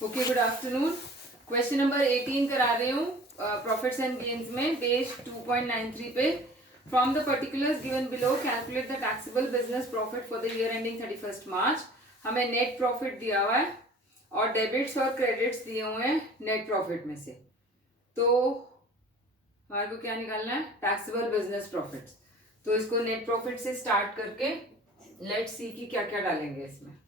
Okay, good afternoon. Question number 18 करा रही हूँ प्रॉफिट्स एंड गेन्स में, पेज 2.93 पे। From the particulars given below calculate the taxable business profit for the year ending 31 मार्च। हमें net profit दिया हुआ है और डेबिट्स और क्रेडिट्स दिए हुए हैं नेट प्रॉफिट में से। तो हमारे को क्या निकालना है? Taxable business profits. तो इसको नेट प्रॉफिट से स्टार्ट करके लेट्स सी कि क्या क्या डालेंगे इसमें।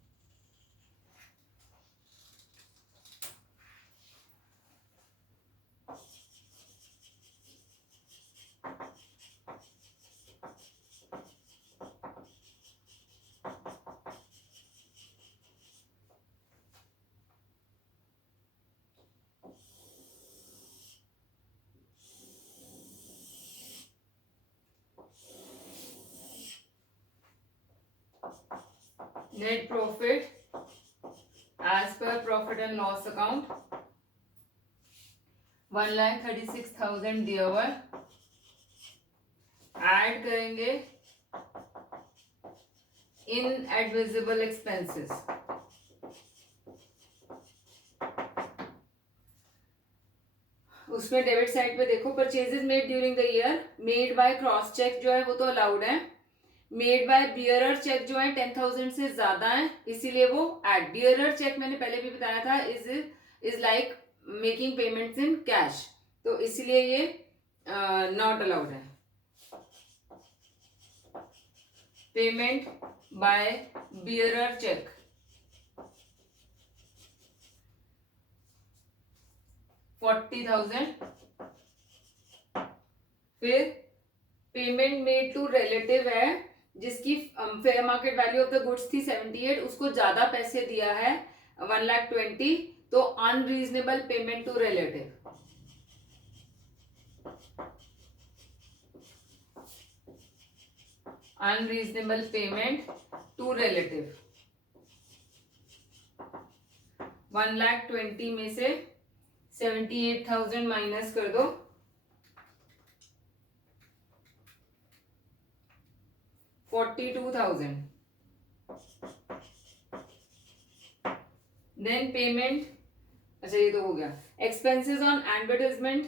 Net profit as per profit and loss account 1,36,000 दिया हुआ है। ऐड करेंगे इन एडविजिबल एक्सपेंसेस। उसमें डेबिट साइड पे देखो, purchases made during the year made by cross cheque जो है वो तो अलाउड है। मेड बाय बियरर चेक जो है 10,000 से ज्यादा है, इसीलिए वो एड। बियरर चेक मैंने पहले भी बताया था is like making payments in cash, तो इसीलिए ये नॉट अलाउड है। Payment by bearer cheque 40,000। फिर पेमेंट मेड टू रिलेटिव है जिसकी fair market value of the goods थी 78, उसको ज्यादा पैसे दिया है 1,20,000, तो unreasonable payment to relative. Unreasonable payment to relative 1,20,000 में से 78,000 माइनस कर दो, 42,000। देन पेमेंट, अच्छा ये तो हो गया। एक्सपेंसेस ऑन एडवर्टाइजमेंट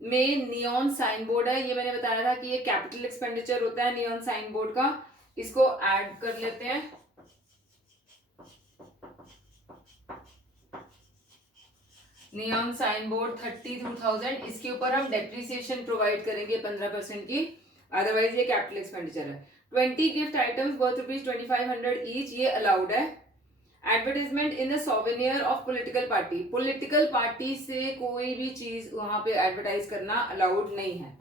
में नियॉन साइन बोर्ड है, ये मैंने बताया था कि ये कैपिटल एक्सपेंडिचर होता है नियॉन साइन बोर्ड का, इसको ऐड कर लेते हैं। नियॉन साइन बोर्ड 32,000, इसके ऊपर हम डेप्रिसिएशन प्रोवाइड करेंगे 15% की, अदरवाइज ये कैपिटल एक्सपेंडिचर है। 20 गिफ्ट आइटम्स वर्थ ₹2500 ईच, ये अलाउड है। Advertisement in the souvenir of political party, political party से कोई भी चीज वहां पे एडवर्टाइज करना अलाउड नहीं है।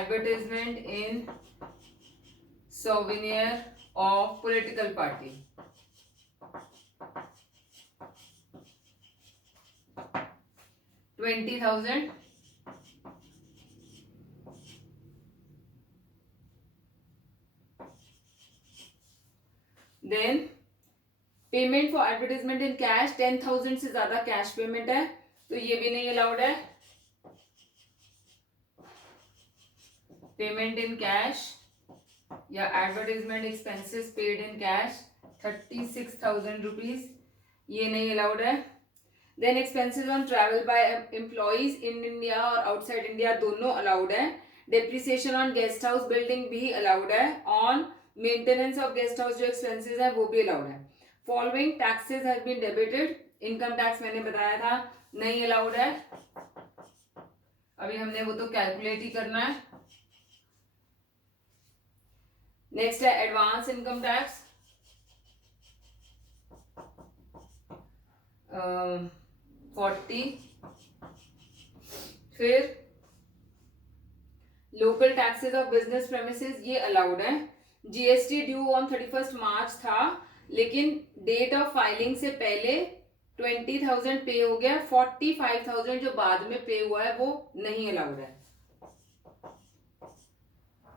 Advertisement in souvenir of political party 20,000। Then payment for advertisement in cash 10,000 से ज्यादा कैश पेमेंट है, तो ये भी नहीं अलाउड है। पेमेंट इन कैश या advertisement expenses paid in cash 36,000 rupees, ये नहीं अलाउड है। Then expenses on travel by employees in India और आउटसाइड इंडिया दोनों अलाउड है। Depreciation on guest house building भी अलाउड है। On maintenance of guest house जो एक्सपेंसेस है वो भी अलाउड है। Following taxes has been debited, income tax मैंने बताया था नहीं अलाउड है, अभी हमने वो तो कैलकुलेट ही करना है। नेक्स्ट है एडवांस इनकम टैक्स 40। फिर local taxes of business premises ये अलाउड है। जीएसटी ड्यू ऑन 31 मार्च था, लेकिन डेट ऑफ फाइलिंग से पहले 20,000 पे हो गया, 45,000 जो बाद में पे हुआ है वो नहीं अलाउड है।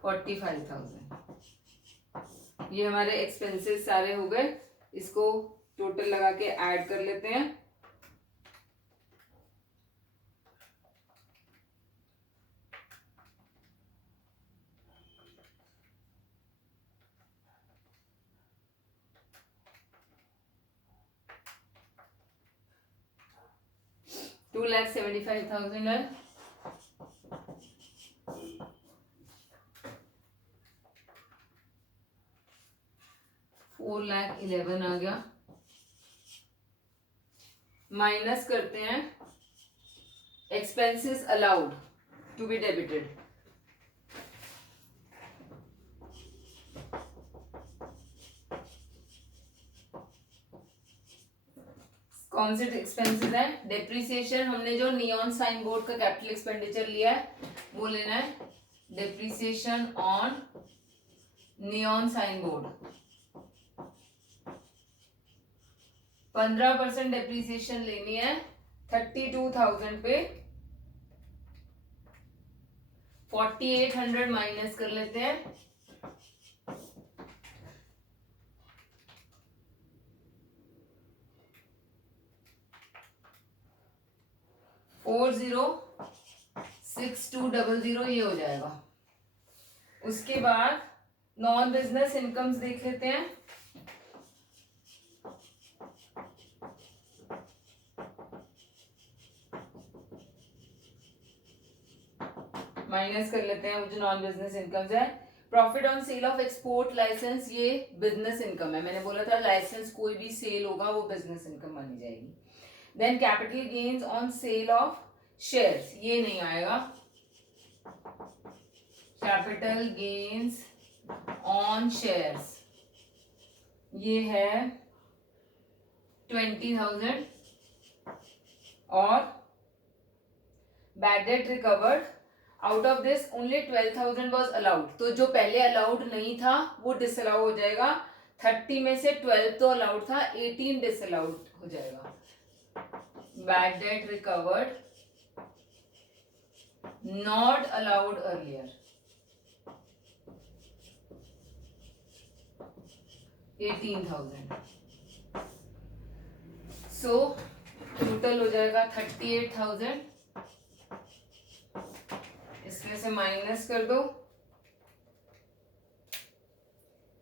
45,000 ये हमारे एक्सपेंसेस सारे हो गए, इसको टोटल लगा के ऐड कर लेते हैं। 2,75,000 है. 4,11,000 आ गया. माइनस करते हैं expenses allowed to be debited. कौन से एक्सपेंसेस है? डेप्रिसिएशन. हमने जो नियॉन साइन बोर्ड का कैपिटल एक्सपेंडिचर लिया है वो लेना है. Depreciation on neon sign board 15% depreciation लेनी है 32,000 पे. 4,800 माइनस कर लेते हैं. 40,6200 ये हो जाएगा. उसके बाद नॉन बिजनेस इनकम्स देख लेते हैं. माइनस कर लेते हैं वो जो नॉन बिजनेस इनकम्स है. Profit on sale of export licence ये बिजनेस इनकम है. मैंने बोला था लाइसेंस कोई भी सेल होगा वो बिजनेस इनकम मानी जाएगी. Then capital gains on sale of shares ये नहीं आएगा. कैपिटल गेन्स ऑन शेयर्स ये है 20,000. और bad debt recovered out of this only 12,000 was allowed. तो जो पहले अलाउड नहीं था वो डिसअलाउ हो जाएगा. 30 में से 12 तो अलाउड था, 18 डिसअलाउड हो जाएगा. Bad debt recovered not allowed earlier 18,000. So total हो जाएगा 38,000. इसमें से माइनस कर दो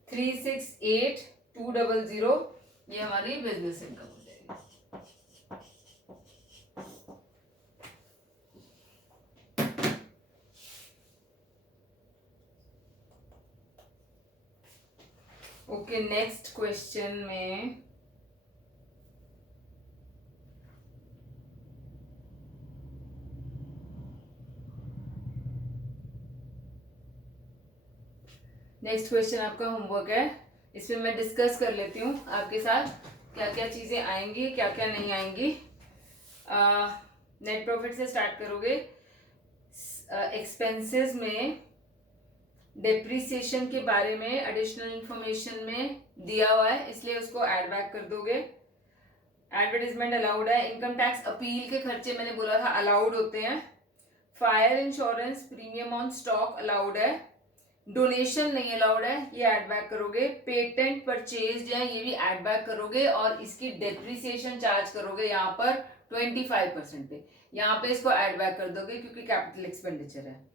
368,200 ये हमारी बिजनेस इनकम हो जाएगी. ओके नेक्स्ट क्वेश्चन में नेक्स्ट क्वेश्चन आपका होमवर्क है. इसमें मैं डिस्कस कर लेती हूँ आपके साथ क्या क्या चीज़ें आएंगी क्या क्या नहीं आएंगी. नेट प्रॉफिट से स्टार्ट करोगे. एक्सपेंसेस में डेप्रिसिएशन के बारे में एडिशनल इंफॉर्मेशन में दिया हुआ है इसलिए उसको ऐड बैक कर दोगे. एडवर्टाइजमेंट अलाउड है. इनकम टैक्स अपील के खर्चे मैंने बोला था अलाउड होते हैं. Fire insurance premium on stock allowed है. डोनेशन नहीं अलाउड है ये ऐड बैक करोगे. पेटेंट परचेज है ये भी ऐड बैक करोगे और इसकी डेप्रिसिएशन चार्ज करोगे यहाँ पर 25% पे. यहाँ पे इसको ऐड बैक कर दोगे क्योंकि कैपिटल एक्सपेंडिचर है.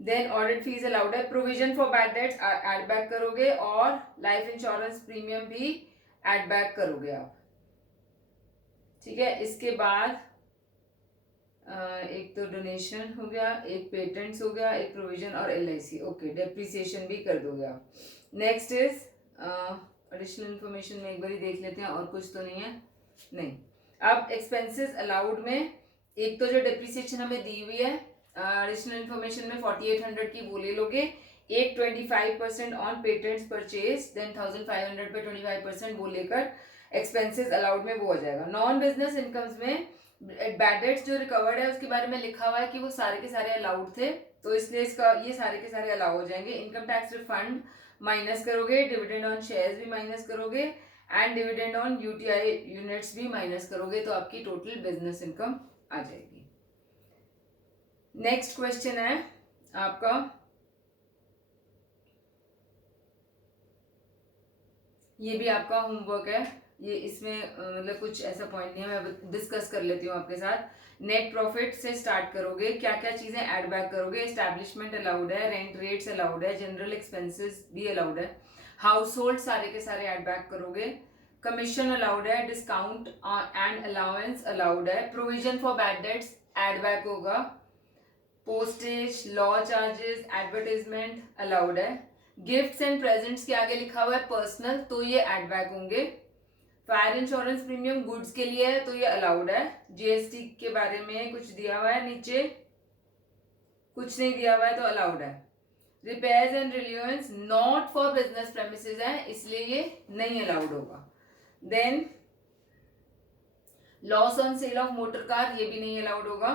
देन ऑडिट फीस अलाउड है. Provision for bad dates add back करोगे और लाइफ इंश्योरेंस प्रीमियम भी ऐड बैक करोगे आप. ठीक है. इसके बाद एक तो डोनेशन हो गया, एक पेटेंट्स हो गया, एक प्रोविजन और LIC. ओके डेप्रिसिएशन भी कर दोगे आप. नेक्स्ट इज एडिशनल इंफॉर्मेशन में एक बार देख लेते हैं और कुछ तो नहीं है. नहीं. अब एक्सपेंसेस अलाउड में एक तो जो डेप्रिसिएशन हमें दी हुई है एडिशनल इंफॉर्मेशन में 4,800 की वो ले लोगे. एक 25% ऑन पेटेंट्स परचेज देन 1,500 पे 25% वो लेकर एक्सपेंसेस अलाउड में वो हो जाएगा. नॉन बिजनेस इनकम्स में बैड डेट्स जो रिकवर्ड है उसके बारे में लिखा हुआ है कि वो सारे के सारे अलाउड थे तो इसलिए इसका ये सारे के सारे अलाउ हो जाएंगे. इनकम टैक्स रिफंड माइनस करोगे. डिविडेंड ऑन शेयर्स भी माइनस करोगे and dividend on UTI units भी माइनस करोगे तो आपकी टोटल बिजनेस इनकम आ जाएगी. नेक्स्ट क्वेश्चन है आपका ये भी आपका होमवर्क है. ये इसमें मतलब कुछ ऐसा पॉइंट नहीं है मैं डिस्कस कर लेती हूँ आपके साथ. नेट प्रॉफिट से स्टार्ट करोगे. क्या क्या चीज़ें ऐड बैक करोगे. एस्टैब्लिशमेंट अलाउड है. रेंट रेट्स अलाउड है. जनरल एक्सपेंसेस भी अलाउड है. हाउस होल्ड सारे के सारे ऐड बैक करोगे. कमीशन अलाउड है, डिस्काउंट एंड अलाउंस अलाउड है, provision for bad debts add back होगा, postage, law charges, advertisement allowed है, गिफ्ट्स एंड प्रेजेंट्स के आगे लिखा हुआ है पर्सनल, तो ये एड बैक होंगे, फायर इंश्योरेंस प्रीमियम गुड्स के लिए है तो ये अलाउड है, जीएसटी के बारे में कुछ दिया हुआ है, नीचे कुछ नहीं दिया हुआ है तो अलाउड है, repairs and renewals not for business premises है इसलिए ये नहीं अलाउड होगा, then loss on sale of motor car ये भी नहीं अलाउड होगा,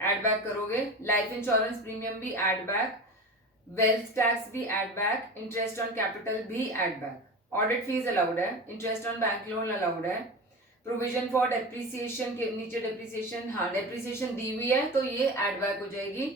एड बैक करोगे, लाइफ इंश्योरेंस प्रीमियम भी एड बैक, वेल्थ टैक्स भी add back, interest on capital भी add back, audit fees allowed है, interest on bank loan allowed है, प्रोविजन फॉर डेप्रिसिएशन के नीचे डेप्रिसिएशन, हाँ डेप्रिसिएशन दी हुई है तो ये एड बैक हो जाएगी,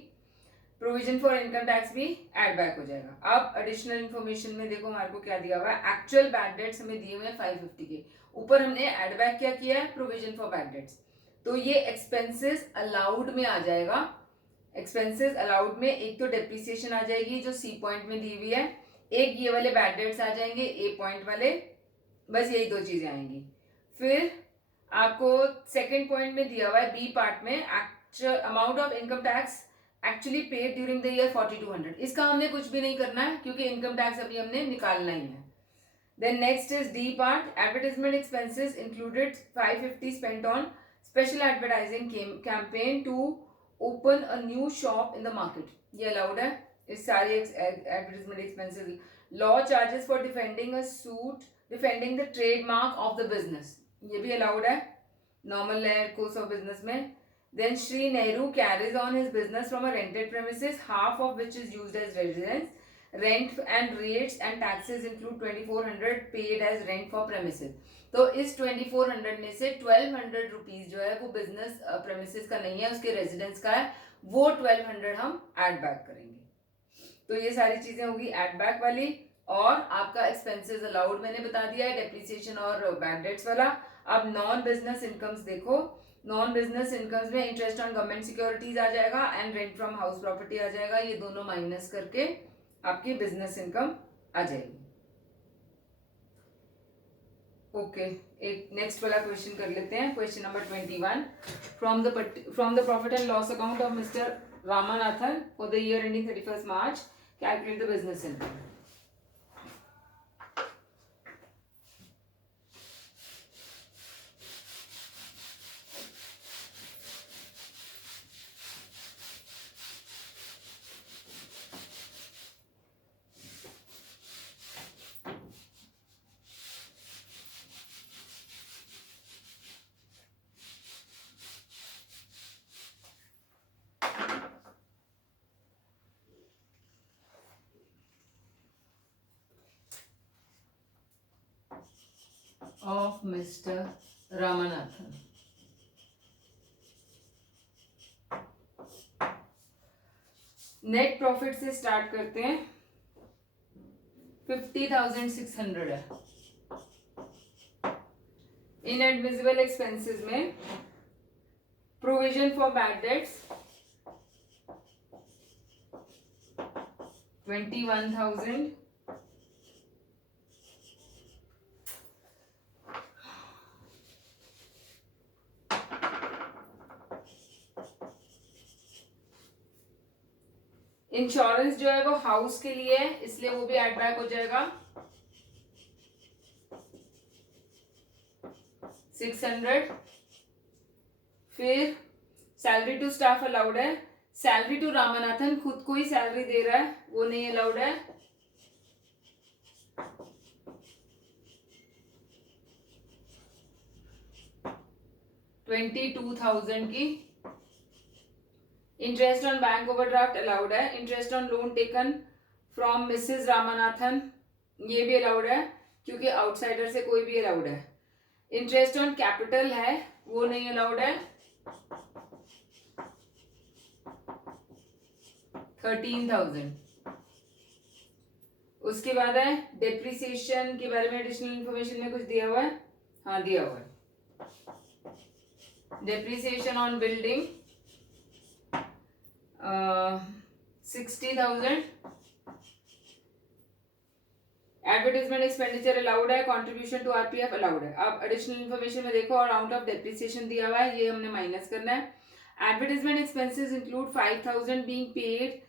प्रोविजन फॉर इनकम टैक्स भी एड बैक हो जाएगा। अब एडिशनल इन्फॉर्मेशन में देखो हमारे को क्या दिया हुआ है, एक्चुअल बैड डेट्स हमें दिए हुए हैं 550 के ऊपर, हमने एड बैक क्या किया है, प्रोविजन फॉर बैड डेट्स, तो ये एक्सपेंसेस अलाउड में आ जाएगा, एक्सपेंसेस अलाउड में एक तो डेप्रिसिएशन आ जाएगी जो सी पॉइंट में दी हुई है, एक ये वाले बैड डेट्स आ जाएंगे ए पॉइंट वाले, बस यही दो चीजें आएंगी। फिर आपको सेकंड पॉइंट में दिया हुआ है बी पार्ट में, actual amount of income tax actually paid during the year 4200, इसका हमने कुछ भी नहीं करना है क्योंकि इनकम टैक्स अभी हमने निकालना ही है। Then next is D part, advertisement expenses included 550 spent on special advertising campaign to open a new shop in the market, ये अलाउड है, इस सारे advertisement expenses, law charges for defending a suit defending the trademark of the business, ये भी allowed है normal course of business में। Then Sri Nehru carries on his business from a rented premises, half of which is used as residence. Rent and rates and taxes include 2400 paid as rent for premises. तो इस 2400 में से 1200 rupees जो है वो business premises का नहीं है, उसके रेजिडेंस का है, वो 1200 हम एड बैक करेंगे। तो ये सारी चीजें होगी एड बैक वाली, और आपका एक्सपेंसेस अलाउड मैंने बता दिया है, डेप्रिसिएशन और बैड डेट्स वाला। अब नॉन बिजनेस इनकम्स देखो, नॉन बिजनेस इनकम्स में इंटरेस्ट ऑन गवर्नमेंट सिक्योरिटीज आ जाएगा and rent from house property आ जाएगा, ये दोनों माइनस करके आपकी बिजनेस इनकम आ जाएगी। ओके एक नेक्स्ट वाला क्वेश्चन कर लेते हैं, question number 21, from the profit and loss account of mister Ramanathan for the year ending 31 March calculate the business income. of Mr. Ramanathan. Net profit से स्टार्ट करते हैं, 50,600 है। इनएडमिसिबल एक्सपेंसेस में provision for bad dates 21,000, insurance जो है वो house के लिए है इसलिए वो भी एड बैक हो जाएगा 600। फिर सैलरी टू स्टाफ अलाउड है, सैलरी टू रामानाथन खुद को ही सैलरी दे रहा है वो नहीं अलाउड है, 22,000 की। Interest on bank overdraft allowed है, interest on loan taken from Mrs Ramanathan ये भी अलाउड है क्योंकि आउटसाइडर से कोई भी अलाउड है। इंटरेस्ट ऑन कैपिटल है वो नहीं अलाउड है, 13,000। उसके बाद है डेप्रिसिएशन के बारे में एडिशनल इंफॉर्मेशन में कुछ दिया हुआ है, हाँ दिया हुआ है, depreciation on building 60,000 advertisement expenditure allowed है, कंट्रीब्यूशन टू आरपीएफ अलाउड है. अब एडिशनल इन्फॉर्मेशन में देखो, अमाउंट ऑफ डेप्रिसिएशन दिया हुआ है, ये हमने माइनस करना है. Advertisement expenses include 5000 being paid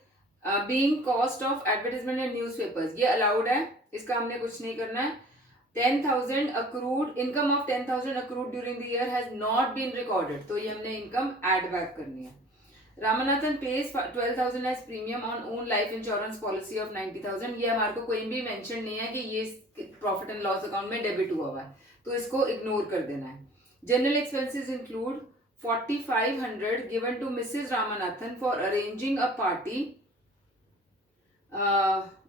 being cost of advertisement in newspapers, ये अलाउड है, इसका हमने कुछ नहीं करना है. 10,000 accrued income of 10,000 accrued during the year has not been recorded, तो ये हमने इनकम ऐड बैक करनी है. Ramanathan pays 12,000 as premium on own life insurance policy of 90,000, ये हमारे को कोई भी मेंशन नहीं है कि ये प्रॉफिट एंड लॉस अकाउंट में डेबिट हुआ है, तो इसको इग्नोर कर देना है. General expenses include 4,500 given to Mrs. Ramanathan for arranging a party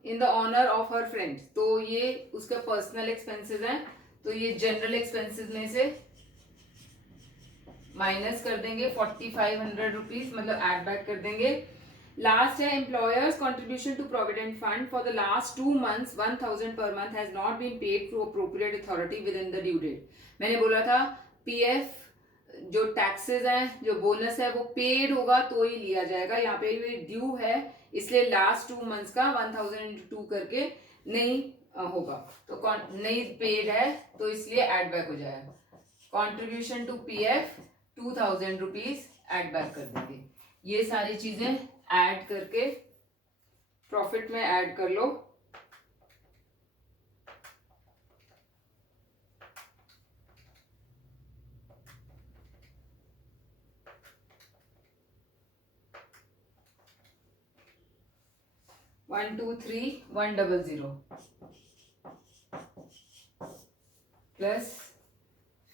in the honour of her friends, तो ये उसका पर्सनल एक्सपेंसेस हैं, तो ये जनरल एक्सपेंसेस में से माइनस कर देंगे 4,500 रुपीज, मतलब ऐड बैक कर देंगे. लास्ट है employers contribution to provident fund for the last 2 months 1,000 per month has not been paid to appropriate authority within the due date. मैंने बोला था पीएफ जो टैक्सेस हैं, जो बोनस है, वो पेड होगा तो ही लिया जाएगा. यहाँ पे ये ड्यू है, इसलिए लास्ट 2 months का 1,000 into 2 करके नहीं होगा, तो नहीं पेड है तो इसलिए ऐड बैक हो जाएगा. Contribution to PF 2,000 rupees add back कर देंगे. ये सारी चीजें ऐड करके प्रॉफिट में ऐड कर लो. One two three 100 plus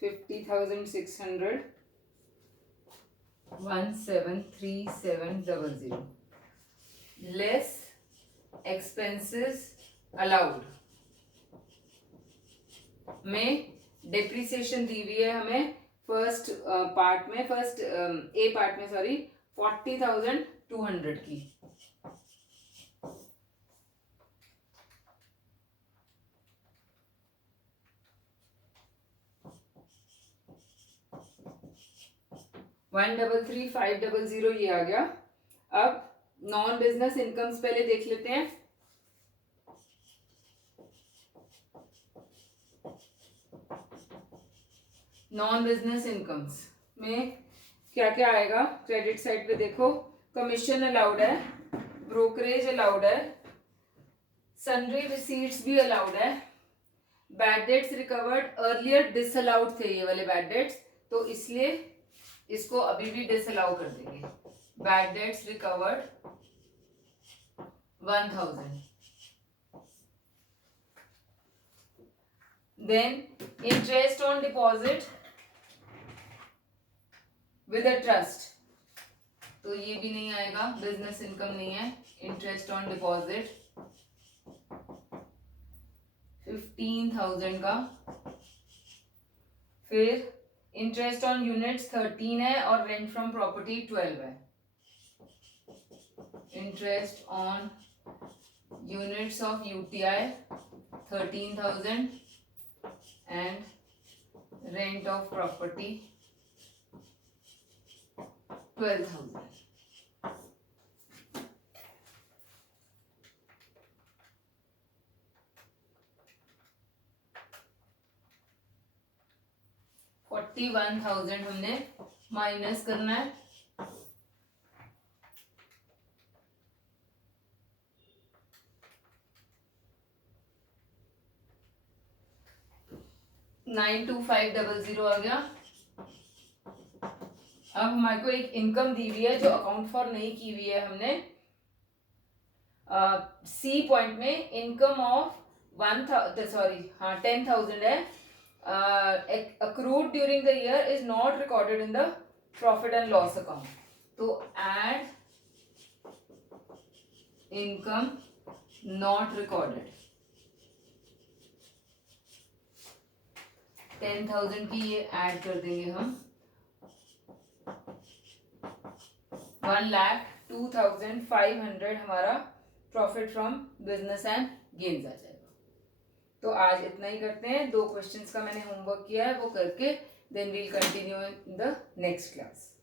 50,600 173700 less expenses allowed में डेप्रिसिएशन दी हुई है हमें फर्स्ट पार्ट में, फर्स्ट ए पार्ट में सॉरी 40,200 की. वन 3,500 ये आ गया. अब नॉन बिजनेस इनकम्स पहले देख लेते हैं. नॉन बिजनेस इनकम्स में क्या क्या आएगा, क्रेडिट साइड पे देखो, कमीशन अलाउड है, ब्रोकरेज अलाउड है, सन्ड्री रिसीट्स भी अलाउड है, bad debts recovered earlier disallowed थे ये वाले बैड डेट्स, तो इसलिए इसको अभी भी डिसअलाउ कर देंगे. Bad debts recovered 1,000. Then interest on deposit with a trust, तो ये भी नहीं आएगा, बिजनेस इनकम नहीं है. इंटरेस्ट ऑन डिपॉजिट 15,000 का. फिर इंटरेस्ट ऑन यूनिट्स 13 है और रेंट फ्रॉम प्रॉपर्टी 12 है. Interest on units of UTI 13,000 and rent of property 12,000. $41,000 हमने माइनस करना है. $92,500 आ गया. अब हमारे को एक इनकम दी हुई है जो अकाउंट फॉर नहीं की हुई है हमने. सी पॉइंट में इनकम ऑफ 10,000 है. accrued during the year is not recorded in the profit and loss account. तो add income not recorded 10,000 की ये ऐड कर देंगे हम. 1,02,500 हमारा profit from business and gains आ जाएगा. तो आज इतना ही करते हैं. 2 क्वेश्चंस का मैंने होमवर्क किया है, वो करके then we'll continue in the next class.